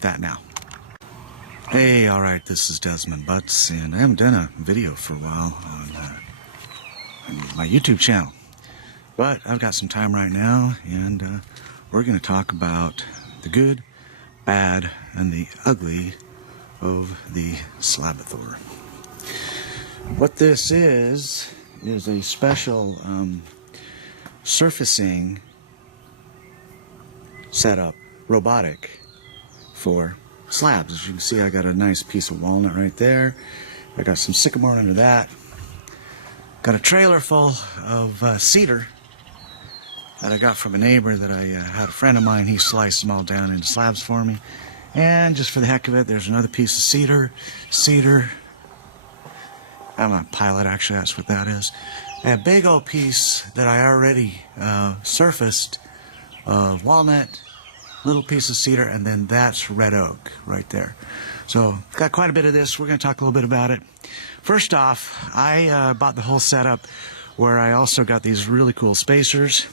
that now. Hey, alright, this is Desmond Butts, and I haven't done a video for a while on my YouTube channel. But I've got some time right now, and we're going to talk about the good, bad, and the ugly of the Slabathor. What this is a special surfacing setup, robotic, for slabs. As you can see, I got a nice piece of walnut right there. I got some sycamore under that. Got a trailer full of cedar that I got from a neighbor that I had a friend of mine. He sliced them all down into slabs for me. And just for the heck of it, there's another piece of cedar. I'm a pilot, actually, that's what that is. And a big old piece that I already surfaced of walnut, little piece of cedar, and then that's red oak right there. So got quite a bit of this. We're going to talk a little bit about it. First off, I bought the whole setup where I also got these really cool spacers.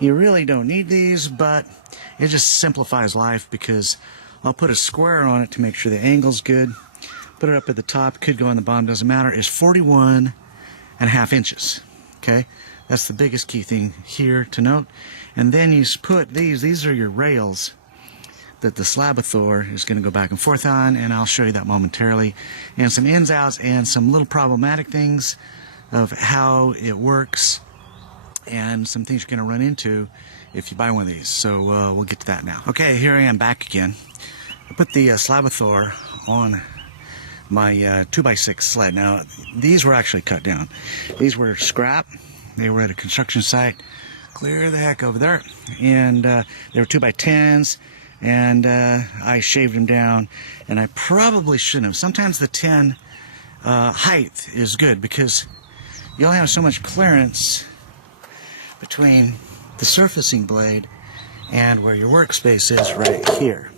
You really don't need these, but it just simplifies life because I'll put a square on it to make sure the angle's good. Put it up at the top, could go on the bottom, doesn't matter. It's 41.5 inches. Okay, that's the biggest key thing here to note. And then you put these are your rails that the Slabathor is going to go back and forth on, and I'll show you that momentarily. And some ins, outs, and some little problematic things of how it works, and some things you're going to run into if you buy one of these. So we'll get to that now. Okay, here I am back again. I put the Slabathor on my 2x6 sled. Now, these were actually cut down. These were scrap. They were at a construction site. Clear the heck over there. And they were 2x10s, and I shaved them down, and I probably shouldn't have. Sometimes the 10 height is good because you only have so much clearance between the surfacing blade and where your workspace is right here.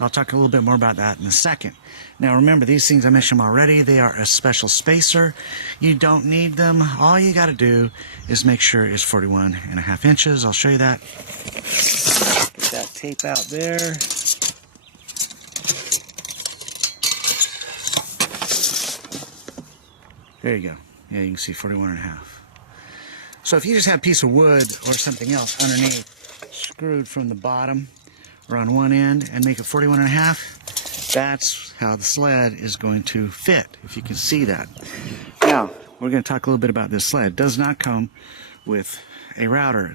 I'll talk a little bit more about that in a second. Now remember, these things I mentioned already, they are a special spacer. You don't need them. All you got to do is make sure it's 41.5 inches. I'll show you that. Get that tape out there. There you go. Yeah, you can see 41.5. So if you just have a piece of wood or something else underneath, screwed from the bottom or on one end, and make it 41.5, that's how the sled is going to fit, if you can see that. Now, we're going to talk a little bit about this sled. It does not come with a router.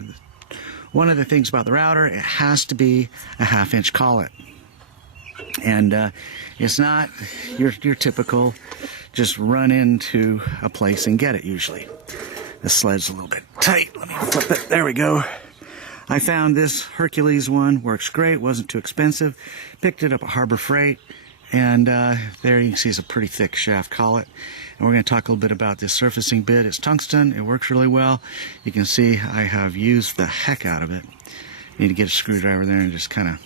One of the things about the router, it has to be a 1/2 inch collet. And it's not your typical just run into a place and get it usually. The sled's a little bit tight. Let me flip it. There we go. I found this Hercules one, works great, wasn't too expensive. Picked it up at Harbor Freight, and there you can see it's a pretty thick shaft collet. And we're going to talk a little bit about this surfacing bit. It's tungsten, it works really well. You can see I have used the heck out of it. Need to get a screwdriver there and just kind of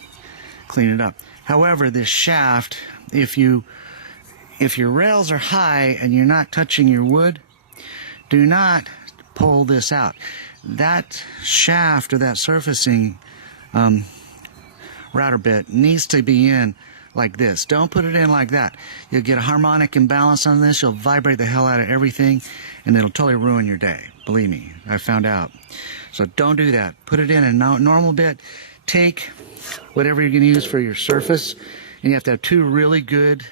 clean it up. However, this shaft, if your rails are high and you're not touching your wood, do not pull this out. That shaft or that surfacing router bit needs to be in like this. Don't put it in like that. You'll get a harmonic imbalance on this. You'll vibrate the hell out of everything, and it'll totally ruin your day. Believe me, I found out. So don't do that. Put it in a normal bit. Take whatever you're going to use for your surface, and you have to have two really good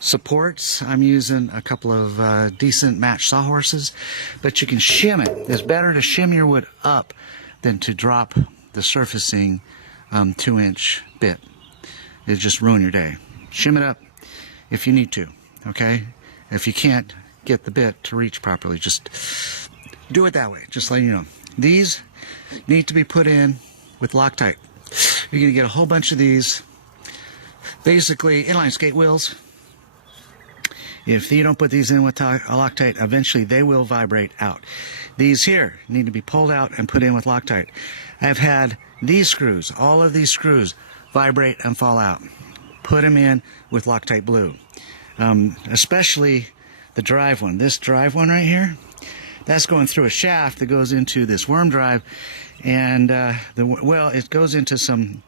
supports. I'm using a couple of decent match sawhorses, but you can shim it. It's better to shim your wood up than to drop the surfacing 2-inch bit. It'll just ruin your day. Shim it up if you need to, okay? If you can't get the bit to reach properly, just do it that way, just letting you know. These need to be put in with Loctite. You're going to get a whole bunch of these, basically inline skate wheels. If you don't put these in with Loctite, eventually they will vibrate out. These here need to be pulled out and put in with Loctite. I've had these screws, all of these screws, vibrate and fall out. Put them in with Loctite Blue. Especially the drive one. This drive one right here, that's going through a shaft that goes into this worm drive, and it goes into some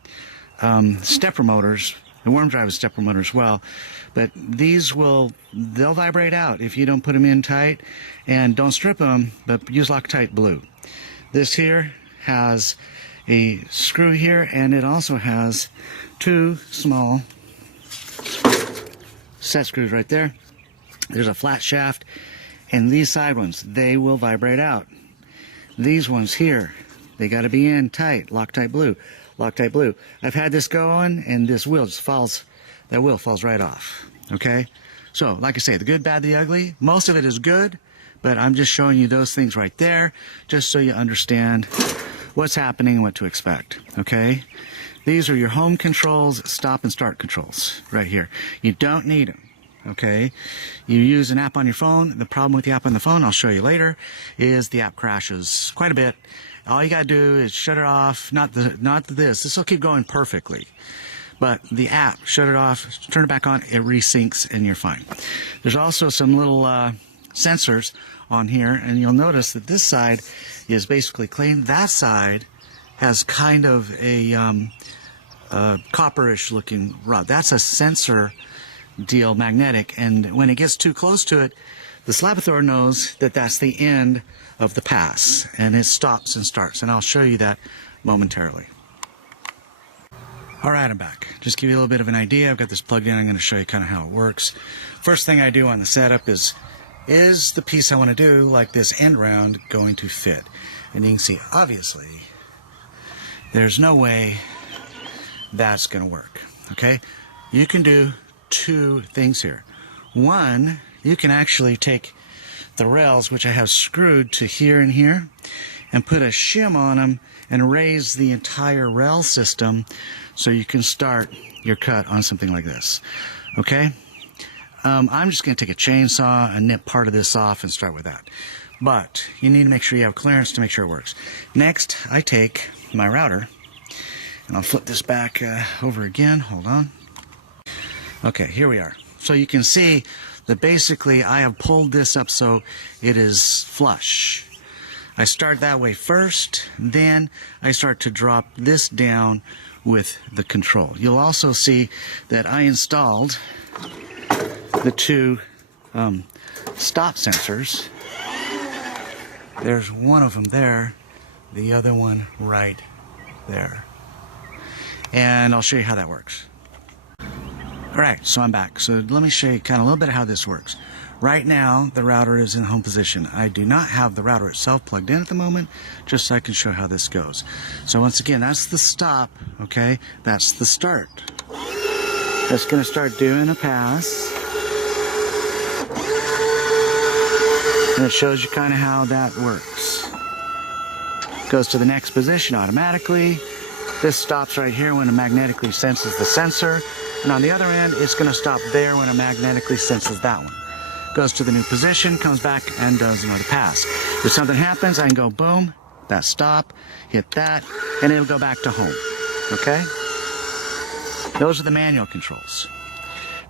stepper motors. The worm drive is stepper motor as well, but they'll vibrate out if you don't put them in tight, and don't strip them, but use Loctite Blue. This here has a screw here, and it also has 2 small set screws right there. There's a flat shaft, and these side ones, they will vibrate out. These ones here, they got to be in tight, Loctite Blue. Loctite Blue. I've had this going, and this wheel just falls, that wheel falls right off. Okay? So, like I say, the good, bad, the ugly, most of it is good, but I'm just showing you those things right there, just so you understand what's happening and what to expect. Okay? These are your home controls, stop and start controls, right here. You don't need them. Okay? You use an app on your phone. The problem with the app on the phone, I'll show you later, is the app crashes quite a bit. All you gotta do is shut it off, not this. This will keep going perfectly. But the app, shut it off, turn it back on, it resyncs, and you're fine. There's also some little sensors on here, and you'll notice that this side is basically clean. That side has kind of a copperish looking rod. That's a sensor deal, magnetic, and when it gets too close to it, the Slabathor knows that that's the end of the pass, and it stops and starts, and I'll show you that momentarily. Alright, I'm back. Just give you a little bit of an idea. I've got this plugged in. I'm going to show you kind of how it works. First thing I do on the setup is the piece I want to do, like this end round, going to fit? And you can see, obviously, there's no way that's going to work. Okay? You can do 2 things here. One, you can actually take the rails, which I have screwed to here and here, and put a shim on them and raise the entire rail system so you can start your cut on something like this. Okay? I'm just going to take a chainsaw and nip part of this off and start with that. But you need to make sure you have clearance to make sure it works. Next, I take my router, and I'll flip this back over again. Hold on. Okay, here we are. So you can see that basically I have pulled this up so it is flush. I start that way first, then I start to drop this down with the control. You'll also see that I installed the 2 stop sensors. There's one of them there, the other one right there. And I'll show you how that works. Alright, so I'm back. So let me show you kind of a little bit of how this works. Right now, the router is in home position. I do not have the router itself plugged in at the moment, just so I can show how this goes. So once again, that's the stop, okay? That's the start. That's going to start doing a pass. And it shows you kind of how that works. Goes to the next position automatically. This stops right here when it magnetically senses the sensor. And on the other end, it's going to stop there when it magnetically senses that one. Goes to the new position, comes back, and does another pass. If something happens, I can go boom, that stop, hit that, and it'll go back to home. Okay? Those are the manual controls.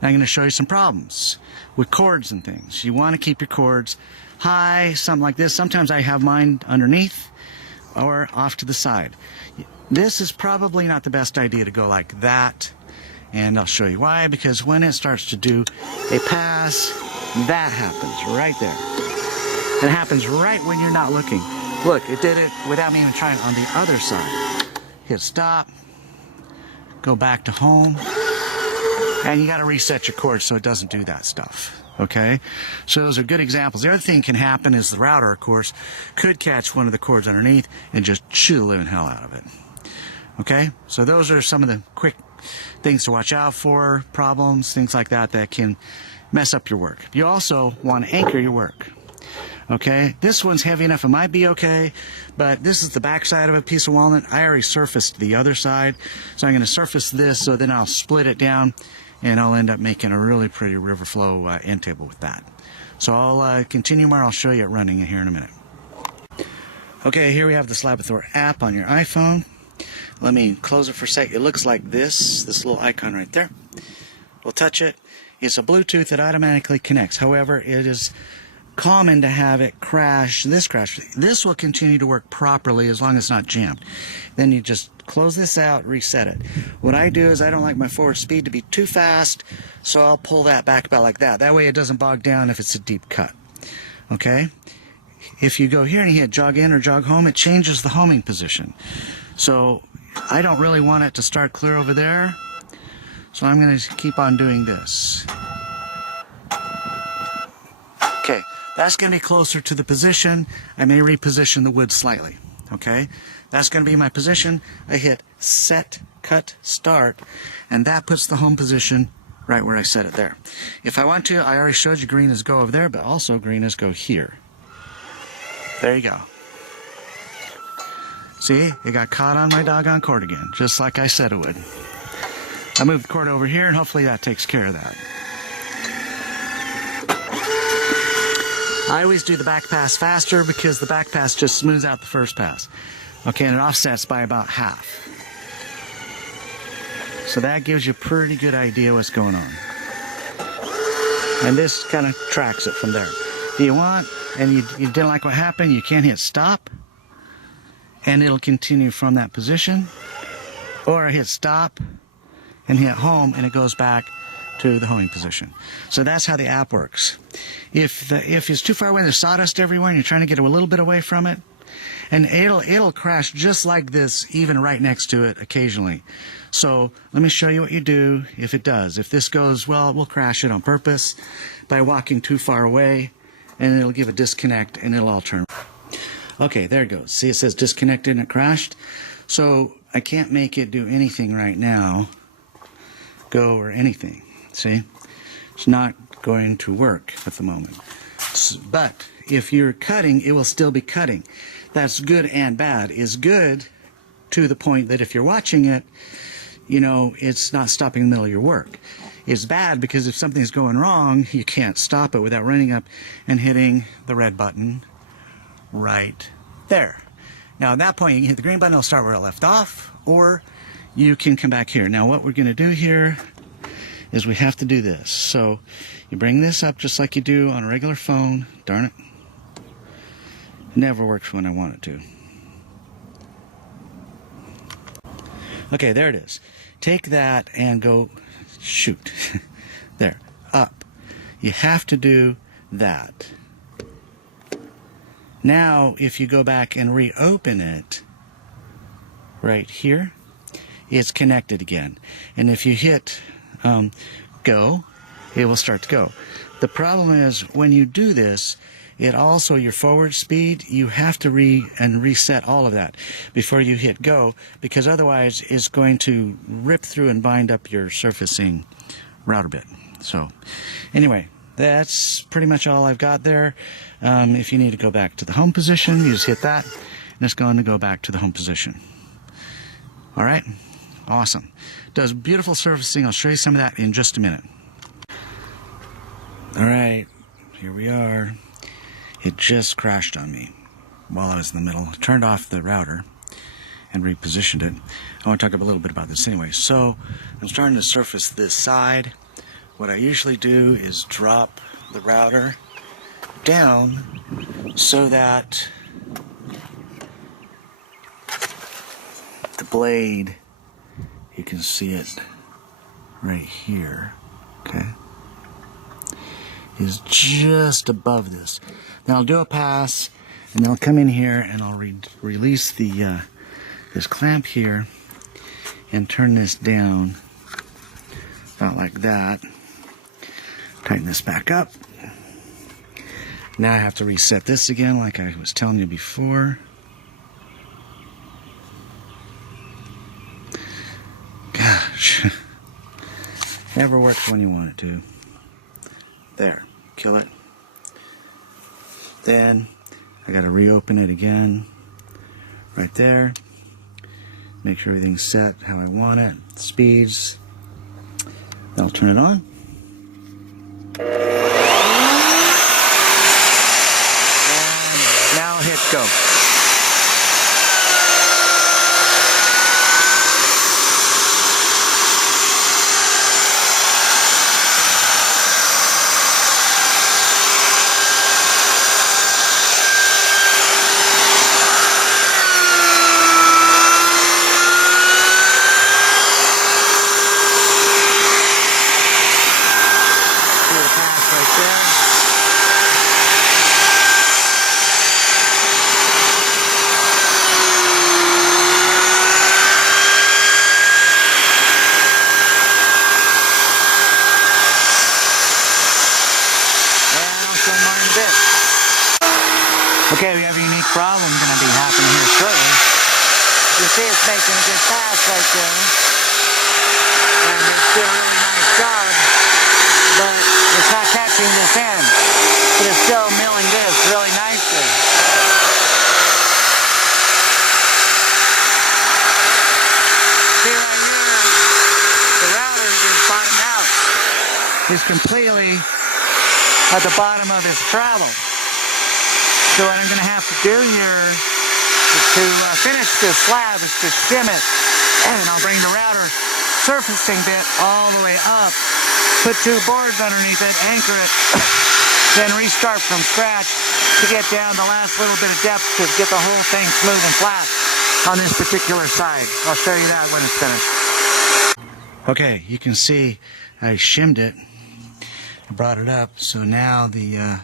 Now I'm going to show you some problems with cords and things. You want to keep your cords high, something like this. Sometimes I have mine underneath or off to the side. This is probably not the best idea to go like that. And I'll show you why, because when it starts to do a pass, that happens right there. It happens right when you're not looking. Look, it did it without me even trying on the other side. Hit stop, go back to home, and you got to reset your cord so it doesn't do that stuff. Okay? So those are good examples. The other thing can happen is the router, of course, could catch one of the cords underneath and just chew the living hell out of it. Okay? So those are some of the quick things to watch out for, problems, things like that that can mess up your work. You also want to anchor your work. Okay, this one's heavy enough, it might be okay, but this is the back side of a piece of walnut. I already surfaced the other side, so I'm going to surface this, so then I'll split it down, and I'll end up making a really pretty river flow end table with that. So I'll continue where I'll show you it running here in a minute. Okay, here we have the Slabathor app on your iPhone. Let me close it for a sec. It looks like this little icon right there. We'll touch it. It's a Bluetooth that automatically connects. However, it is common to have it crash. This will continue to work properly as long as it's not jammed. Then you just close this out, reset it. What I do is I don't like my forward speed to be too fast, so I'll pull that back about like that. That way it doesn't bog down if it's a deep cut. Okay? If you go here and you hit jog in or jog home, it changes the homing position. So I don't really want it to start clear over there, so I'm going to keep on doing this. Okay, that's going to be closer to the position. I may reposition the wood slightly. Okay, that's going to be my position. I hit set, cut, start, and that puts the home position right where I set it there. If I want to, I already showed you green is go over there, but also green is go here. There you go. See, it got caught on my doggone cord again, just like I said it would. I moved the cord over here, and hopefully that takes care of that. I always do the back pass faster because the back pass just smooths out the first pass. Okay, and it offsets by about half. So that gives you a pretty good idea what's going on. And this kind of tracks it from there. If you want, and you didn't like what happened, you can hit stop, and it'll continue from that position. Or I hit stop and hit home, and it goes back to the homing position. So that's how the app works. If it's too far away, there's sawdust everywhere, and you're trying to get a little bit away from it, and it'll crash just like this, even right next to it occasionally. So let me show you what you do if it does. If this goes, well, we'll crash it on purpose by walking too far away, and it'll give a disconnect, and it'll all turn. Okay, there it goes. See, it says disconnected and it crashed. So I can't make it do anything right now, go or anything. See, it's not going to work at the moment. But if you're cutting, it will still be cutting. That's good and bad. Is good to the point that if you're watching it, you know, it's not stopping in the middle of your work. It's bad because if something's going wrong, you can't stop it without running up and hitting the red button right there. Now at that point, you can hit the green button, it'll start where it left off, or you can come back here. Now what we're going to do here is we have to do this. So you bring this up just like you do on a regular phone. Darn it. It never works when I want it to. Okay, there it is. Take that and go shoot. There, up. You have to do that. Now, if you go back and reopen it right here, it's connected again. And if you hit go, it will start to go. The problem is when you do this, it also, your forward speed, you have to reset all of that before you hit go, because otherwise it's going to rip through and bind up your surfacing router bit. So anyway, that's pretty much all I've got there. If you need to go back to the home position, you just hit that, and it's going to go back to the home position. All right? Awesome. Does beautiful surfacing. I'll show you some of that in just a minute. All right, here we are. It just crashed on me while I was in the middle. I turned off the router and repositioned it. I want to talk a little bit about this anyway. So I'm starting to surface this side. What I usually do is drop the router down so that the blade, you can see it right here, okay, is just above this. Now I'll do a pass, and then I'll come in here and I'll release the this clamp here and turn this down about like that. Tighten this back up. Now I have to reset this again like I was telling you before. Gosh. Never works when you want it to. There. Kill it. Then I got to reopen it again. Right there. Make sure everything's set how I want it. Speeds. Then I'll turn it on. And now hit go. problem going to be happening here shortly. You see it's making a good pass right there. And it's doing a really nice job. But it's not catching this end. But it's still milling this really nicely. See right here, the router is bottomed out. It's completely at the bottom of this travel. So what I'm going to have to do here is to finish this slab is to shim it, and I'll bring the router surfacing bit all the way up, put 2 boards underneath it, anchor it, then restart from scratch to get down the last little bit of depth to get the whole thing smooth and flat on this particular side. I'll show you that when it's finished. Okay, you can see I shimmed it, I brought it up, so now the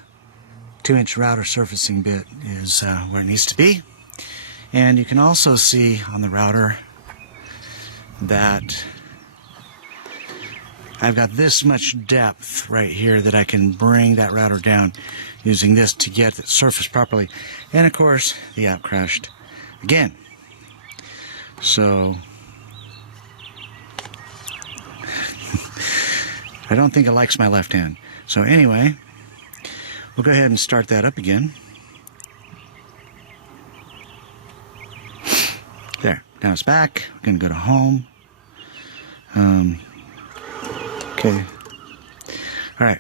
2-inch router surfacing bit is where it needs to be. And you can also see on the router that I've got this much depth right here that I can bring that router down using this to get it surfaced properly. And of course, the app crashed again. So I don't think it likes my left hand. So anyway, we'll go ahead and start that up again. There, now it's back. We're going to go to home. Okay. All right.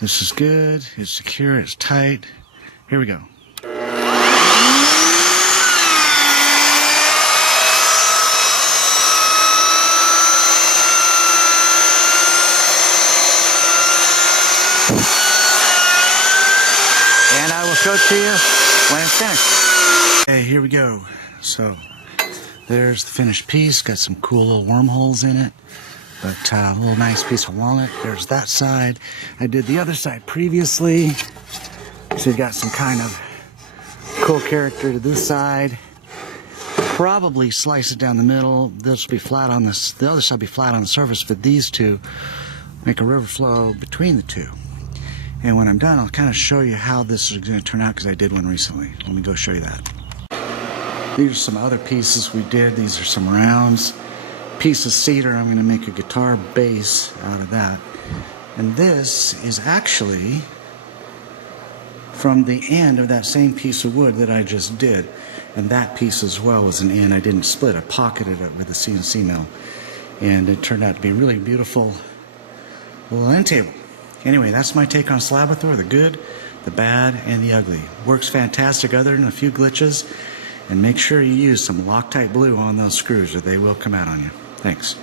This is good. It's secure. It's tight. Here we go. And I will show it to you when it's finished. Okay, here we go. So there's the finished piece. Got some cool little wormholes in it, but a little nice piece of walnut. There's that side. I did the other side previously, so you got some kind of cool character to this side. Probably slice it down the middle. This will be flat on this. The other side will be flat on the surface, but these two make a river flow between the two. And when I'm done, I'll kind of show you how this is going to turn out, because I did one recently. Let me go show you that. These are some other pieces we did. These are some rounds. Piece of cedar, I'm going to make a guitar bass out of that. And this is actually from the end of that same piece of wood that I just did. And that piece as well was an end. I didn't split. I pocketed it with a CNC mill. And it turned out to be a really beautiful little end table. Anyway, that's my take on Slabathor, the good, the bad, and the ugly. Works fantastic other than a few glitches. And make sure you use some Loctite glue on those screws or they will come out on you. Thanks.